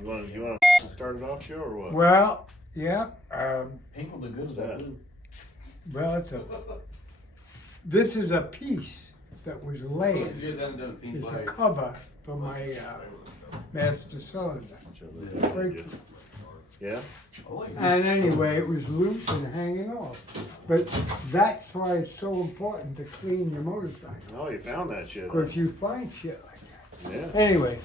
You want to start it off, Joe, or what? Well, yeah. Pink with the good that? stuff. Well, this is a piece that was laid. It's a cover for my master cylinder. Yeah? And anyway, it was loose and hanging off. But that's why it's so important to clean your motorcycle. Oh, you found that shit. Because you find shit like that. Yeah. Anyway.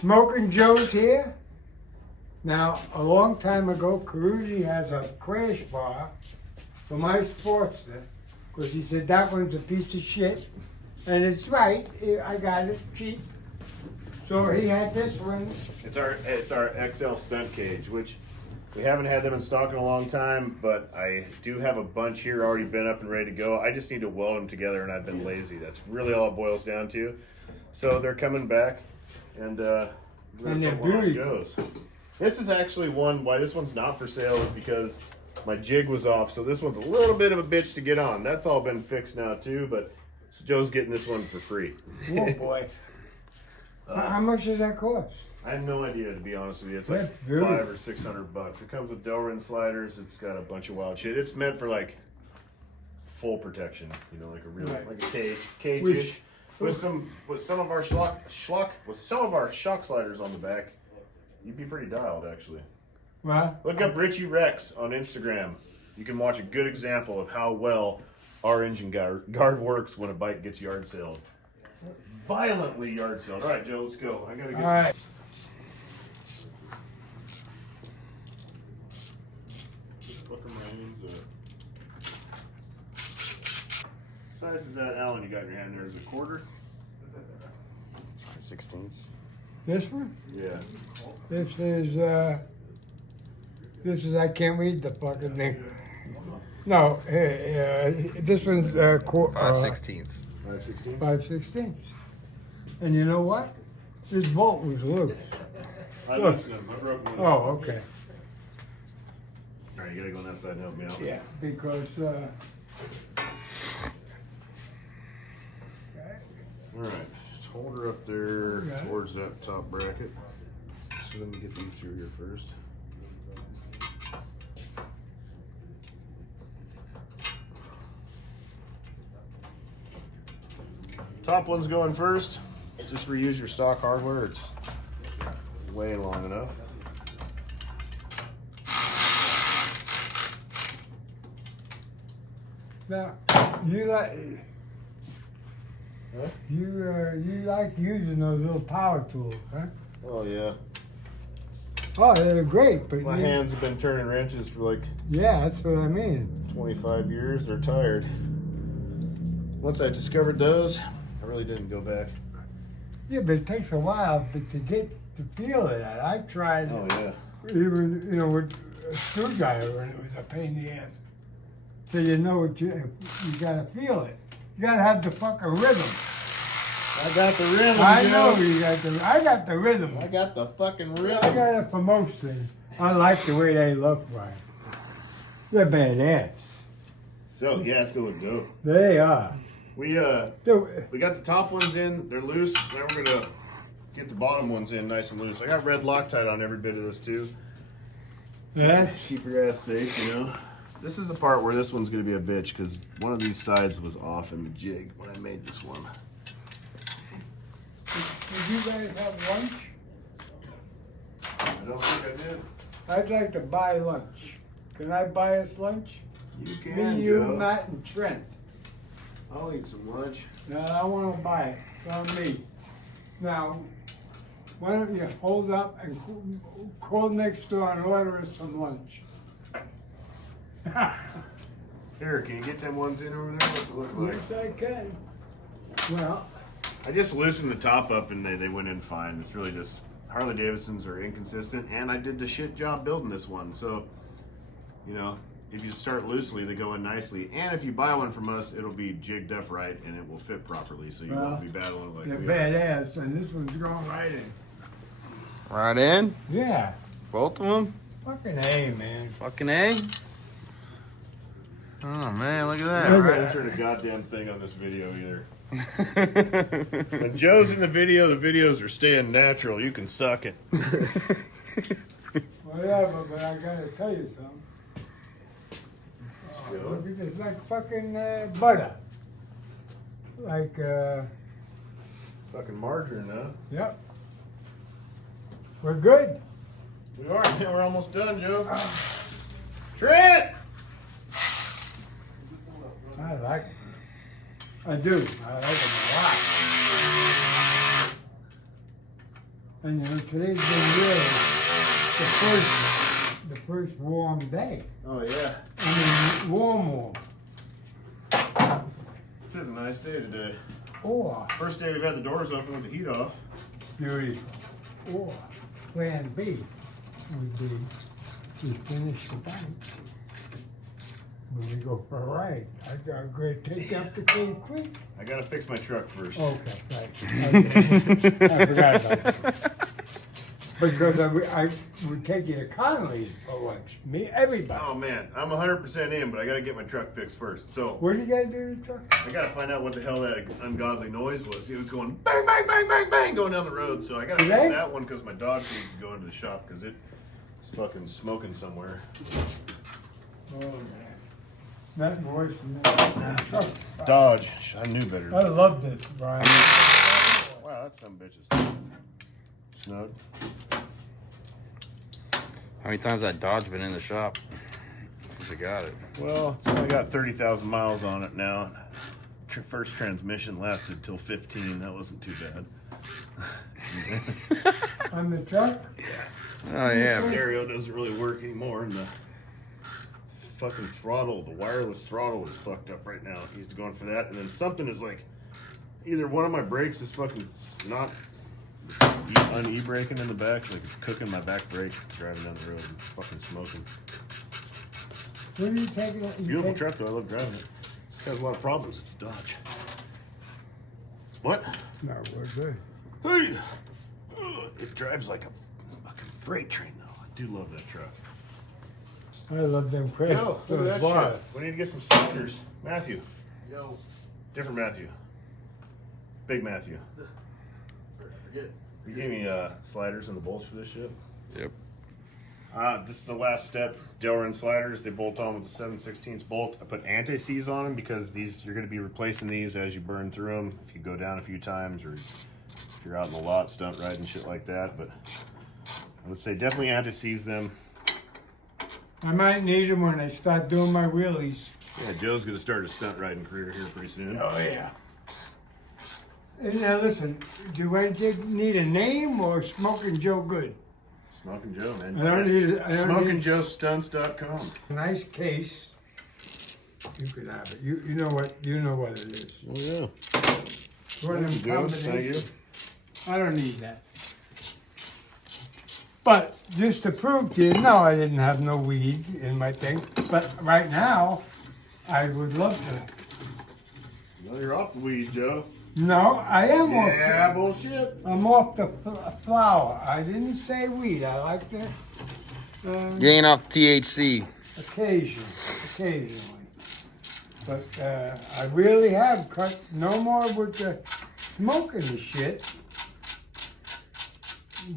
Smokin Joe's here. Now, a long time ago, Kruesi has a crash bar for my Sportster, because he said that one's a piece of shit. And it's right, I got it cheap. So he had this one. It's our XL stunt cage, which we haven't had them in stock in a long time, but I do have a bunch here already been up and ready to go. I just need to weld them together, and I've been lazy. That's really all it boils down to. So they're coming back, and they're beautiful. This is actually why this one's not for sale is because my jig was off, so this one's a little bit of a bitch to get on. That's all been fixed now too, but Joe's getting this one for free. Oh boy. How much does that cost? I have no idea, to be honest with you. It's That's like good. $500 or $600. It comes with Delrin sliders. It's got a bunch of wild shit. It's meant for like full protection, you know, like a real Right. like a cage-ish. With some of our shock sliders on the back, you'd be pretty dialed actually. Well, Look up Richie Rex on Instagram. You can watch a good example of how well our engine guard works when a bike gets yard sailed. Violently yard sailed. All right, Joe, let's go. I gotta get all right. Fucking my hands up. What size is that Allen you got in your hand there? Is it a quarter? 16s. This one? Yeah. This is, I can't read the fucking thing. No, this one's 5/16. 5/16? 5/16. And you know what? This bolt was loose. I loosened them. I broke them. Oh, okay. All right, you gotta go on that side and help me out. Yeah, because, All right, just hold her up there Yeah. towards that top bracket. So let me get these through here first. Top one's going first. Just reuse your stock hardware. It's way long enough. now, you like, Huh? you like using those little power tools, huh? Oh yeah. Oh, they're great, but My hands have been turning wrenches for like yeah, that's what I mean. 25 years. They're tired. Once I discovered those, I really didn't go back. Yeah, but it takes a while to get to feel it. I tried Oh yeah. even, with a screwdriver, and it was a pain in the ass. So you know what you gotta feel it. You gotta have the fucking rhythm. I got the rhythm. I Joe. know you got I got the rhythm. I got the fucking I rhythm. got it for most things. I like the way they look, Brian. They're badass. So yeah, it's gonna look dope. They are. We got the top ones in. They're loose. Now we're gonna get the bottom ones in nice and loose. I got red Loctite on every bit of this too. That's Keep your ass safe, you know. This is the part where this one's gonna be a bitch because one of these sides was off in the jig when I made this one. Did you guys have lunch? I don't think I did. I'd like to buy lunch. Can I buy us lunch? You can, Me, you, Joe. Matt, and Trent. I'll eat some lunch. No, I want to buy it. It's on me. Now, why don't you hold up and call next door and order us some lunch? Here, can you get them ones in over there? What's it look like? Yes, I can. Well, I just loosened the top up and they went in fine. It's really just Harley Davidsons are inconsistent, and I did the shit job building this one. So, you know, if you start loosely, they go in nicely. And if you buy one from us, it'll be jigged up right, and it will fit properly, so you won't be battling like They're we are. badass, and this one's going right in. Right in? Yeah. Both of them? Fucking A, man. Fucking A? Oh, man, look at I'm that. not censoring a goddamn thing on this video either. When Joe's in the videos are staying natural. You can suck it. Whatever, but I gotta tell you something. Oh, look at this, like fucking butter. Like, Fucking margarine, huh? yep. We're good. We are, man. We're almost done, Joe. Trent! I like it. I do. I like it a lot. And you know, today's been really the first warm day. Oh, yeah. I mean, warm. It is a nice day today. Or, First day we've had the doors open with the heat off. beautiful. Or, plan B would be to finish the bank. When we go for a ride, I gotta go take up the Cave Creek. I gotta fix my truck first. Okay, thank you. I forgot about that. Because I would take you to Connolly's for lunch. Me, everybody. Oh man, I'm 100% in, but I gotta get my truck fixed first. So What do you gotta do to the truck? I gotta find out what the hell that ungodly noise was. It was going bang, bang, bang, bang, bang, going down the road. So I gotta fix Today? that one because my dog needs to go into the shop because it's fucking smoking somewhere. Oh, man. Nothing worse than that. Dodge. I knew better. I love this, Brian. Wow, that's some bitches. Snug. How many times that Dodge been in the shop since we got it? Well, it's only got 30,000 miles on it now. First transmission lasted till 15. That wasn't too bad. On the truck? Oh, yeah. Stereo doesn't really work anymore, and the fucking throttle, the wireless throttle is fucked up right now. He's going for that, and then something is like, either one of my brakes is fucking not e-braking in the back, like it's cooking my back brake driving down the road and fucking smoking. Where are you taking it? Beautiful truck though, I love driving it. Just has a lot of problems. It's Dodge. What? No, we're good. Hey! It drives like a fucking freight train though. I do love that truck. I love them crazy. Yo, look at that shit. We need to get some sliders. Matthew. Yo. Different Matthew. Big Matthew. You gave me sliders and the bolts for this shit? Yep. This is the last step. Delrin sliders, they bolt on with the 7/16 bolt. I put anti-seize on them because these you're going to be replacing these as you burn through them. If you go down a few times or if you're out in the lot stunt riding shit like that. But I would say definitely anti-seize them. I might need them when I start doing my wheelies. Yeah, Joe's going to start a stunt riding career here pretty soon. Oh, yeah. And now listen, do I need a name or Smokin Joe good? Smokin Joe, man. I don't need SmokinJoeStunts.com. nice case. You could have it. You know what it is. Oh yeah. One of them Joe, thank you. combinations. I don't need that. But just to prove to you, no, I didn't have no weed in my thing. But right now, I would love to. Well, you're off the weed, Joe. No, I am Yeah, off. bullshit. I'm off the flower. I didn't say weed. I like to You ain't off THC. occasionally. But I really have cut no more with the smoking the shit.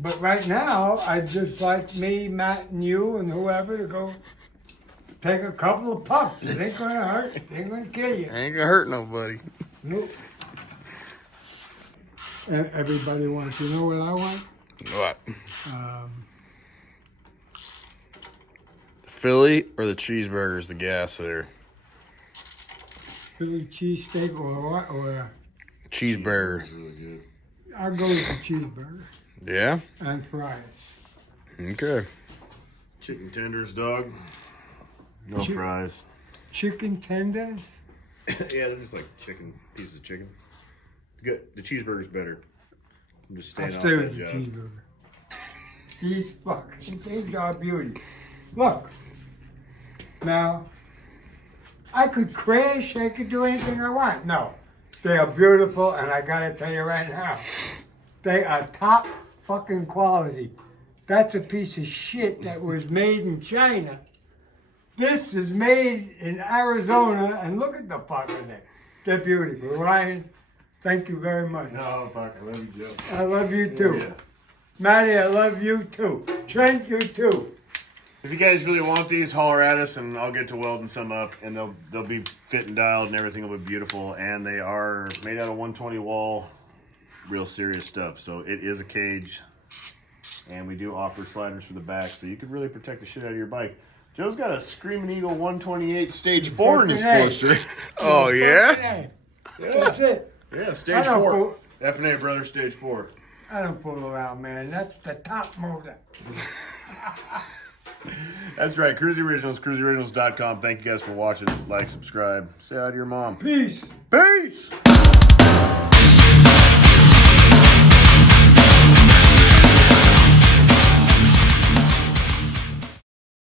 But right now, I'd just like me, Matt, and you, and whoever to go take a couple of puffs. It ain't gonna hurt. It ain't gonna kill you. Ain't gonna hurt nobody. Nope. And everybody wants. You know what I want? What? Um, The Philly or the cheeseburgers, the gas there? Philly cheesesteak or what? Or Cheeseburger. Really good. I'll go with the cheeseburger Yeah? and fries. Okay. Chicken tenders, dog. No Chi- fries. Chicken tenders. Yeah, they're just like chicken pieces of chicken. Good. The cheeseburger's better. I'm just staying I'll off stay that with the job. cheeseburger. These fucking things are beauty. Look. Now, I could crash, I could do anything I want. No. They are beautiful, and I gotta tell you right now, they are top fucking quality. That's a piece of shit that was made in China. This is made in Arizona, and look at the fucking thing. They're beautiful. Ryan, thank you very much. No, fuck, I love you, Joe. I love you too. Yeah. Maddie, I love you too. Trent, you too. If you guys really want these, holler at us, and I'll get to welding some up, and they'll be fit and dialed, and everything will be beautiful. And they are made out of 120 wall, real serious stuff. So it is a cage, and we do offer sliders for the back, so you could really protect the shit out of your bike. Joe's got a Screaming Eagle 128 Stage 4 in his Sportster. Oh, yeah? That's it. Yeah, I Stage don't 4. pull- F&A brother, Stage 4. I don't fool around, man. That's the top motor. That's right, Kruesi Originals, CruesiOriginals.com. Thank you guys for watching. Like, subscribe. Say hi to your mom. Peace. Peace!